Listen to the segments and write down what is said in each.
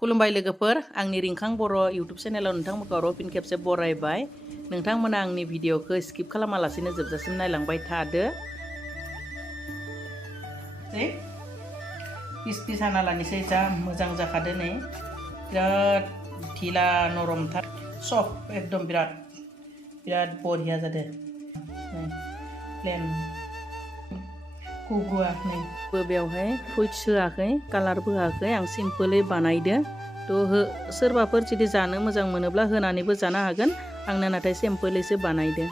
खुलुमबाय लोगोफोर आंनि रिंखां बर' YouTube चेनेलाव नोंथांमोनखौ फिन खेबसे बरायबाय नोंथांमोना आंनि भिडिअखौ स्किप खालामालासिनो जोबजासिम नायलांबाय थादो पिस पिस हाना लानोसै जा मोजां जाखादो नै बिराद ढिला नरमथार सफ्ट एकदम बिराद बरिया जादो प्लेन गुगुआ नै बेवहाय फुइट्स होआखै कालारबो होआखै आं सिम्पोलै बानायदो थ' सोरबाफोर जुदि जानो मोजां मोनोब्ला होनानैबो जानो हागोन आंना नाथाय सिम्पोलैसो बानायदो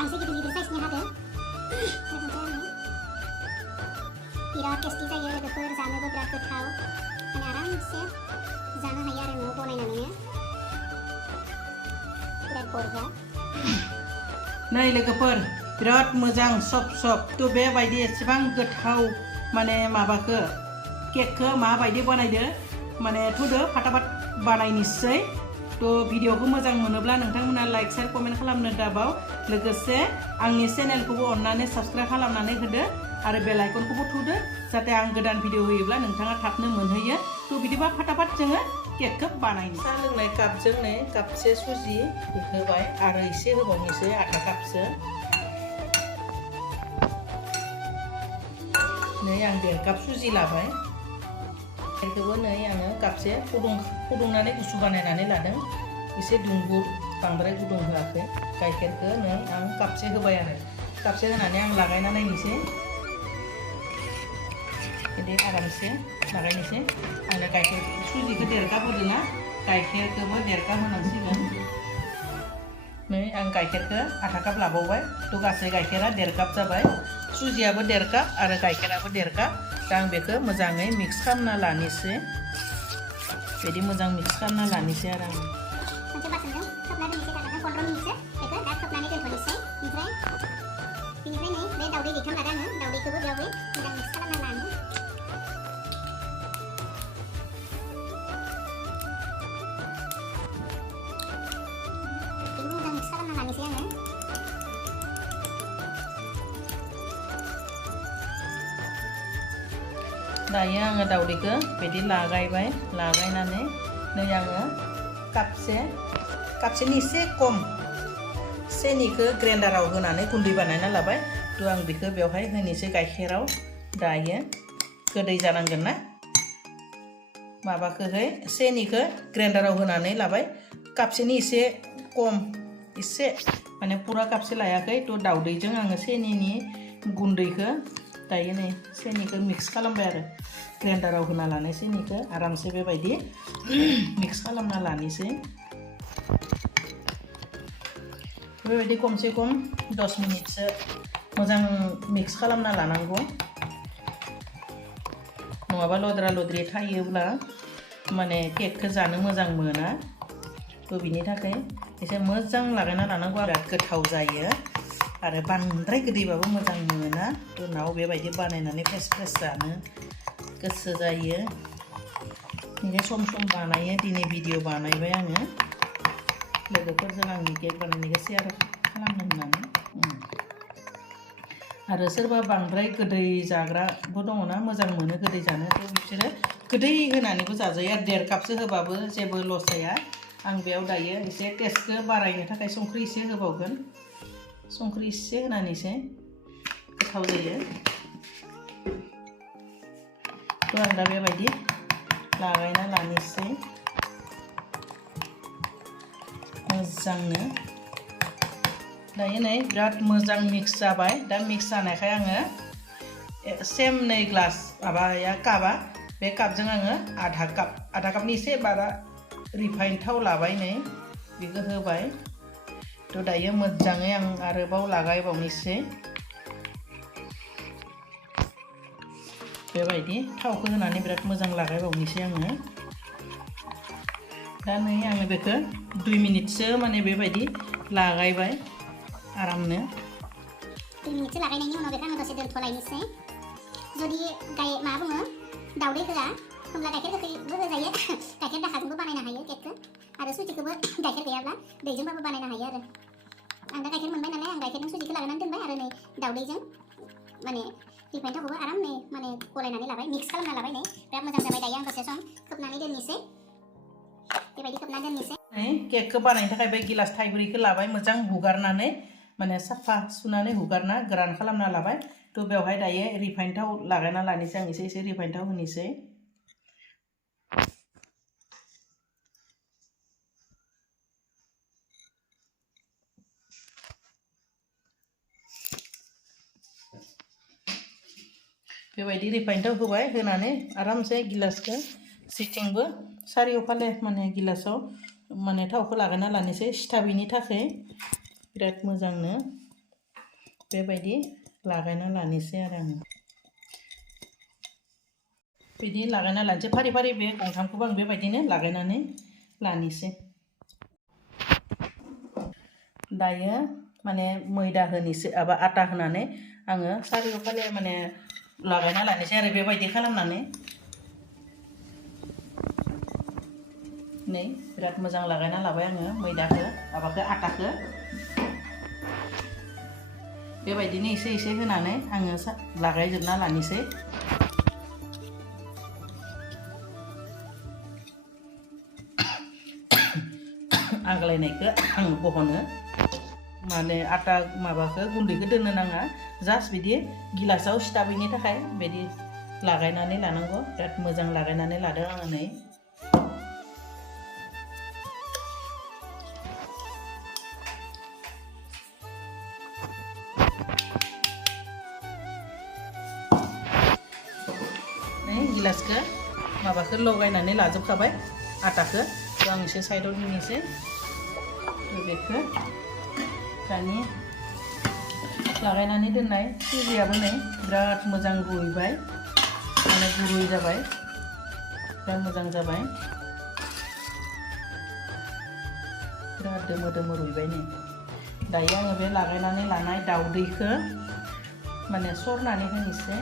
आं एसे गिदिर साइजनि हादों बिराद टेस्टि जायो लोगोफोर जानोबो बिराद गोथाव माने आरामसे जानो हायो आरो न'आव बनायनानैनो बिराद बरिया नै लोगोफोर बिराद मोजां सब थ' बेबायदि एसेबां गोथाव माने माबाखौ केकखौ माबायदि बानायदो माने थुदो फाटाफाट बानायनोसै थ' भिडिअखौ मोजां मोनोब्ला नोंथांमोना लाइक शेयार कमेन्ट खालामनो दाबाव लोगोसे आंनि चेनेलखौबो अन्नानै साबस्क्राइब खालामनानै होदो आरो बेल आइकनखौबो थुदो जाहाथे आं गोदान भिडिअ होयोब्ला नोंथाङा थाबनो मोनहैयो थ' बिदिबा फाटाफाट जोङो केकखौ बानायनो साहा लोंनाय कापजों नै कापसे सुजि होबाय आरो एसे होबावनोसै आधा कापसो नै आं 1.5 काप सुजि लाबाय बेखौबो नै आङो कापसे फुदुंनानै गुसु बानायनानै लादों एसे दुंबुर बांद्राय गुदुं होआखै गाइखेरखौ नै आं कापसे होबाय आरो कापसे होनानै आं लागायना नायनोसै बिदि आरामसे लागायनोसै आरो गाइखेर सुजिखौ 1.5 काप होदोंना गाइखेरखौबो 1.5 काप होनांसिगोन नै आं गाइखेरखौ आधा काप लाबावबाय थ' गासै गाइखेरा 1.5 काप जाबाय सुजियाबो 1.5 काप आरो गाइखेराबो 1.5 काप दा आं बेखौ मोजाङै मिक्स खालामना लानोसै बिदि मोजां मिक्स खालामना लानोसै आरो आं मोनसे बासनजों खोबना दोननोसै दाना 15 मिनिटसो बेखौ दा खोबनानै दोनथ'नोसै बिनिफ्राय नै बे दावदै दैखां लादों आङो दावदैखौबो बेयावबो मोजां मिक्स खालामना लानो बेखौ मोजां मिक्स खालामना लानोसै आङो दायो आङो दावदैखौ बिदि लागायबाय लागायनानै नै आङो कापसेनि एसे खम सेनिखौ ग्राइन्डाराव होनानै गुन्दै बानायना लाबाय थ' आं बेखौ बेवहाय होनोसै गाइखेराव दायो गोदै जानांगोन ना माबाखौहाय सेनिखौ ग्राइन्डाराव होनानै लाबाय कापसेनि एसे खम एसे माने पुरा कापसे लायाखै थ' दावदैजों आङो सेनिनि गुन्दैखौ दायो नै सेनिखौ मिक्स खालामबाय आरो ग्राइन्डाराव होना लानाय सेनिखौ आरामसे बेबायदि मिक्स खालामना लानोसै बेबायदि खमसे खम 10 मिनिटसो मोजां मिक्स खालामना लानांगौ नङाबा लद्रा लद्रि थायोब्ला माने केकखौ जानो मोजां मोना थ' बिनि थाखाय एसे मोजां लागायना लानांगौ आरो गोथाव जायो आरो बांद्राय गोदैबाबो मोजां मोना उनाव बेबायदि बानायनानै फ्रेस जानो गोसो जायो बिदिनो सम बानायो दिनै भिडिअ बानायबाय आङो लोगोफोरजों आंनि केक बानायनायखौ शेयार खालामनो होननानै आरो सोरबा बांद्राय गोदै जाग्राबो दङ ना मोजां मोनो गोदै जानो थ' बिसोरो गोदै होनानैबो जाजायो आरो 1.5 कापसो होबाबो जेबो लस जाया आं बेयाव दायो एसे टेस्टखौ बारायनो थाखाय संख्रि एसे होबावगोन संख्रि एसे होनानैसो गोथाव जायो थ' आं दा बेबायदि लागायना लानोसै मोजांनो दायो नै बिराद मोजां मिक्स जाबाय दा मिक्स जानायखाय आङो सेम नै ग्लास माबाया कापा बे कापजों आङो आधा कापनि एसे बारा रिफाइन थाव लाबाय नै बेखौ होबाय थ' दायो मोजाङै आं आरोबाव लागायबावनोसै बेबायदि थावखौ होनानै बिराद मोजां लागायबावनोसै आङो दा नै आङो बेखौ 2 मिनिटसो माने बेबायदि लागायबाय आरामनो मिनिटसो लागायनायनि उनाव बेखौ आङो दसे दोनथ'लायनोसै जुदि मा बुङो दावदै होआ होमब्ला गाइखेर गोखैबो होजायो गाइखेर दाखाजोंबो बानायनो हायो केकखौ आरो सुजिखौबो गाइखेर गैयाब्ला दैजोंबाबो बानायनो हायो आरो आं दा गाइखेर मोनबाय नालाय आं गाइखेरजों सुजिखौ लागायनानै दोनबाय आरो नै दावदैजों माने रिफाइन थावखौबो आरामै माने गलायनानै लाबाय मिक्स खालामना लाबाय नै बिराद मोजां जाबाय दायो आं दसे सम खोबनानै दोननोसै बेबायदि खोबना दोननोसै केकखौ बानायनो थाखाय बे गिलास थाइब्रैखौ लाबाय मोजां हुगारनानै माने साफा सुनानै हुगारना गोरान खालामना लाबाय थ' बेवहाय दायो रिफाइन थाव लागायना लानोसै आं एसे रिफाइन थाव होनोसै बेबायदि रिफाइन थाव होबाय होनानै आरामसे गिलासखौ सिथिंबो सारिय'फाले माने गिलासाव माने थावखौ लागायना लानोसै सिथाबैनि थाखाय बिराद मोजांनो बेबायदि लागायना लानोसै आरो आङो बिदि लागायना लानोसै फारि फारि बे गंथामखौबो आं बेबायदिनो लागायनानै लानोसै दायो माने मैदा होनोसै एबा आटा होनानै आङो सारिय'फाले माने लागायना लानोसै आरो बेबायदि खालामनानै नै बिराद मोजां लागायना लाबाय आङो मैदाखौ माबाखौ आटाखौ बेबायदिनो एसे होनानै आङो लागायजोबना लानोसै आग्लायनायखौ आं बहनो माने आटा माबाखौ गुन्दैखौ दोननो नाङा जास्ट बिदि गिलासाव सिथाबैनि थाखाय बिदि लागायनानै लानांगौ बिराद मोजां लागायनानै लादों आङो नै गिलासखौ माबाखौ लगायनानै लाजोबखाबाय आटाखौ आं एसे साइडआव दोननोसै बेखौ दानि लागायनानै दोननाय सुजियाबो नै बिराद मोजां रुइबाय माने गुरै जाबाय बिराद मोजां जाबाय बिराद दोमो रुइबाय नै दायो आङो बे लागायनानै लानाय दावदैखौ माने सरनानै होनोसै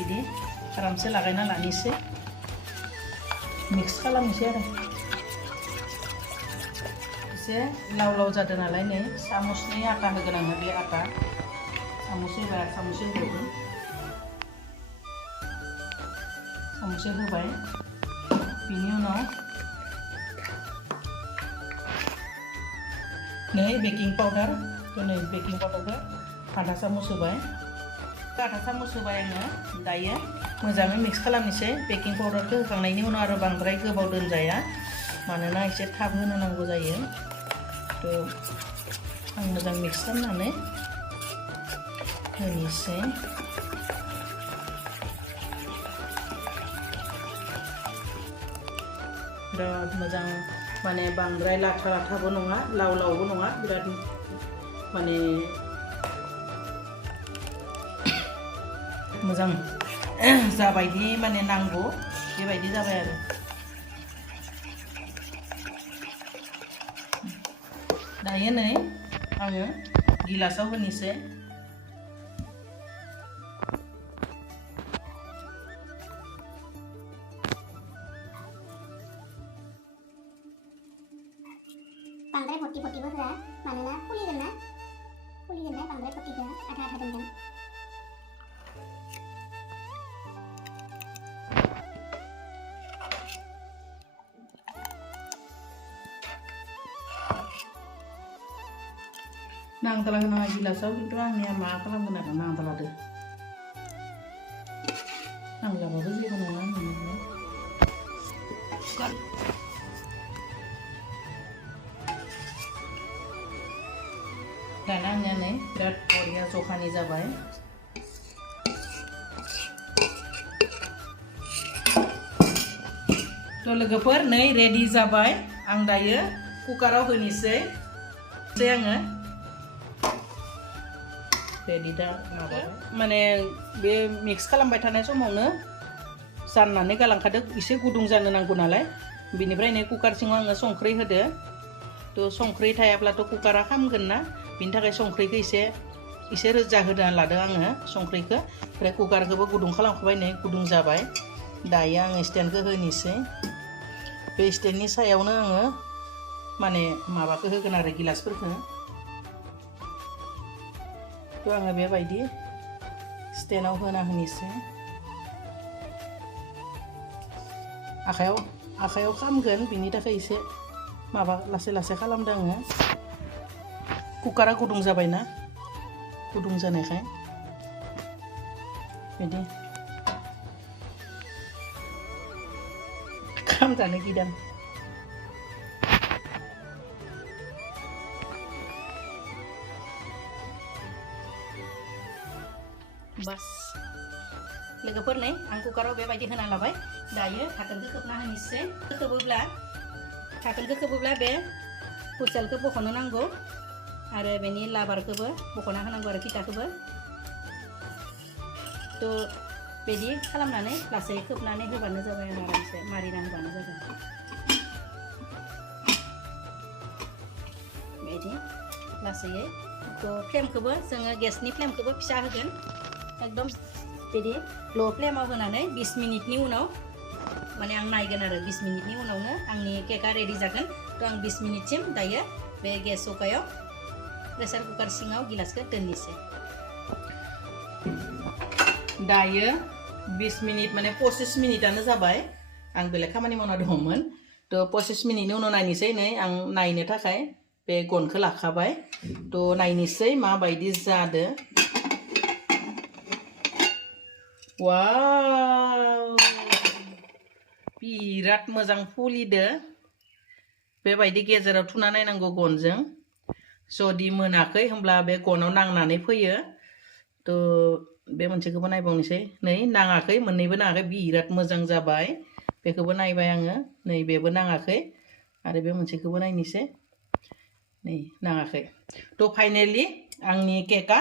बिदि आरामसे लागायना लानोसै मिक्स खालामनोसै आरो एसे लाव जादों नालाय नै सामुसनि आटा होगोन आङो बे आटा सामुसे होगोन सामुसे होबाय बिनि उनाव नै बेकिं पाउडार पाउडारखौ आधा चामच होबाय आधा चामच होबाय आङो दायो मोजाङै मिक्स खालामनोसै बेकिं पाउडारखौ होखांनायनि उनाव आरो बांद्राय गोबाव दोनजाया मानोना एसे थाब होनो नांगौ जायो थ' आं मोजां मिक्स खालामनानै होनोसै बिराद मोजां माने बांद्राय लाथाबो नङा लावबो नङा बिराद माने मोजां जाबायदि माने नांगौ बेबायदि जाबाय आरो दायो नै आङो गिलासाव होनोसै बांद्राय भर्तिबो होआ मानोना फुलिगोन ना बांद्राय भर्ति होआ आधा दोनगोन नांदला होनाङा गिलासाव खिन्थु आंनिया मा खालामगोन आरो नांदलादो नांलाबाबो जेबो नङा होननानै दाना आंनिया नै बिराद बरिया जखानि जाबाय थ' लोगोफोर नै रेडि जाबाय आं दायो कुकाराव होनोसै आङो रेडि दा माबा माने बे मिक्स खालामबाय थानाय समावनो जाननानै गालांखादों एसे गुदुं जानो नांगौ नालाय बिनिफ्राय नै कुकार सिङाव आङो संख्रि होदो थ' संख्रि थायाब्लाथ' कुकारा खामगोन ना बिनि थाखाय संख्रिखौ एसे रोजा होना लादों आङो संख्रिखौ ओमफ्राय कुकारखौबो गुदुं खालामखाबाय नै गुदुं जाबाय दायो आङो स्टेन्डखौ होनोसै बे स्टेन्डनि सायावनो आङो माने माबाखौ होगोन आरो गिलासफोरखौ थ' आङो बेबायदि स्टेन्डआव होना होनोसै आखायाव खामगोन बिनि थाखाय एसे माबा लासै लासै खालामदों आङो कुकारा गुदुं जाबायना गुदुं जानायखाय बिदि खामजानो गिदां बास लोगोफोर नै आं कुकाराव बेबायदि होना लाबाय दायो धाकोनखौ खोबना होनोसै धाकोनखौ खोबोब्ला बे हुइसेलखौ बख'नो नांगौ आरो बेनि लाबारखौबो बख'ना होनांगौ आरो खिथाखौबो थ' बिदि खालामनानै लासै खोबनानै होबानो जाबाय आरो आरामसे मारिना होबानो जाबाय बिदि लासैयै थ' फ्लेमखौबो जोङो गेसनि फ्लेमखौबो फिसा होगोन एकदम बिदि ल' फ्लेमाव होनानै 20 मिनिटनि उनाव माने आं नायगोन आरो 20 मिनिटनि उनावनो आंनि केकआ रेडि जागोन थ' आं 20 मिनिटसिम दायो बे गेस चौकायाव प्रेसार कुकार सिङाव गिलासखौ दोननोसै दायो 20 मिनिट माने 25 मिनिटानो जाबाय आं बेलेग खामानि मावना दंमोन थ' 25 मिनिटनि उनाव नायनोसै नै आं नायनो थाखाय बे गनखौ लाखाबाय थ' नायनोसै माबायदि जादो वाव बिराद मोजां फुलिदो बेबायदि गेजेराव थुना नायनांगौ गनजों जुदि मोनाखै होमब्ला बे गनाव नांनानै फैयो थ' बे मोनसेखौबो नायबावनोसै नै नाङाखै मोननैबो नाङाखै बिराद मोजां जाबाय बेखौबो नायबाय आङो नै बेबो नाङाखै आरो बे मोनसेखौबो नायनोसै नै नाङाखै थ' फाइनेलि आंनि केकआ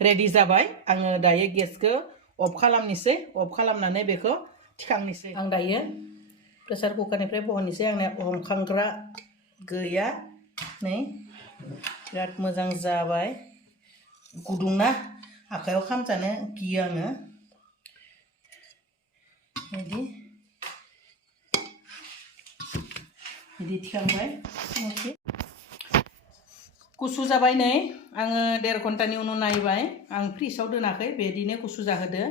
रेडि जाबाय आङो दायो गेसखौ अफ खालामनोसै अफ खालामनानै बेखौ थिखांनोसै आं दायो प्रेसार कुकारनिफ्राय बहननोसै आंना हमखांग्रा गैया नै बिराद मोजां जाबाय गुदुंना आखायाव खामजानो गियो आङो बिदि थिखांबाय गुसु जाबाय नै आङो 1.5 घन्टानि उनाव नायबाय आं फ्रिजआव दोनाखै बिदिनो गुसु जाहोदो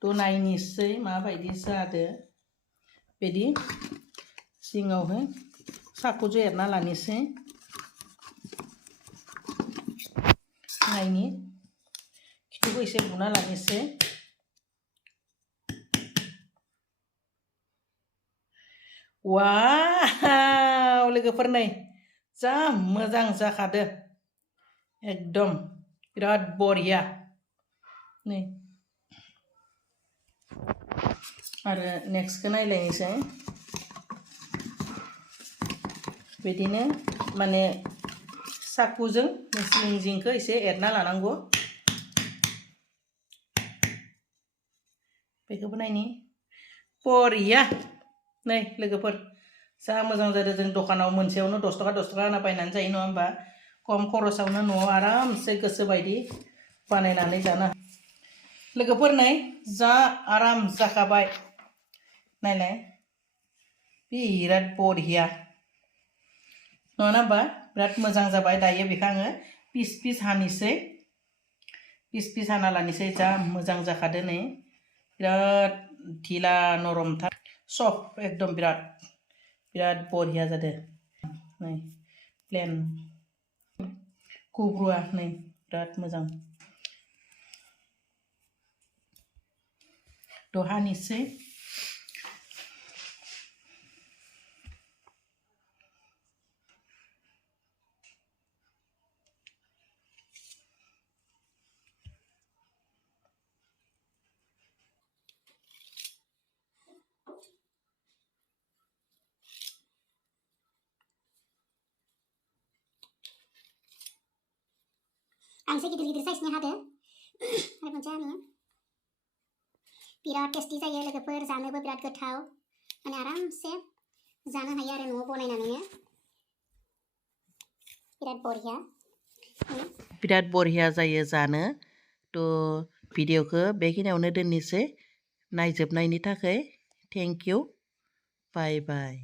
थ' नायनोसै माबायदि जादो बिदि सिङावहाय साखुजों एरना लानोसै नायनि खिथुखौ एसे बुना लानोसै वाव लोगोफोर नै जा मोजां जाखादो एकदम बिराद बरिया नै आरो नेक्स्टखौ नायलायनोसै बिदिनो माने साकुजों मिजिंखौ एसे एरना लानांगौ बेखौबो नायनि बरिया नै लोगोफोर जा मोजां जादों जों दखानाव मोनसेयावनो 10 थाखा 10 थाखा होना बायनानै जायो नङा होमबा खम खरसावनो न'आव आरामसे गोसो बायदि बानायनानै जानो लोगोफोर नै जा आराम जाखाबाय नायलाय बिराद बरिया नङा होमबा बिराद मोजां जाबाय दायो बेखौ आङो पिस पिस हानोसै पिस पिस हाना लानोसै जा मोजां जाखादो नै बिराद ढिला नरमथार सफ्ट एकदम बिराद बरिया जादो नै प्लेन गुब्रुआ नै बिराद मोजां थ' हानिसै आं एसे गिदिर गिदिर साइजनि हादो आरो मोनसे हानि बिराद टेस्टि जायो लोगोफोर जानोबो बिराद गोथाव माने आरामसे जानो हायो आरो न'आव बनायनानैनो बिराद बरिया जायो जानो थ' भिडिअखौ बेखिनियावनो दोननोसै नायजोबनायनि थाखाय थेंक इउ बाय बाय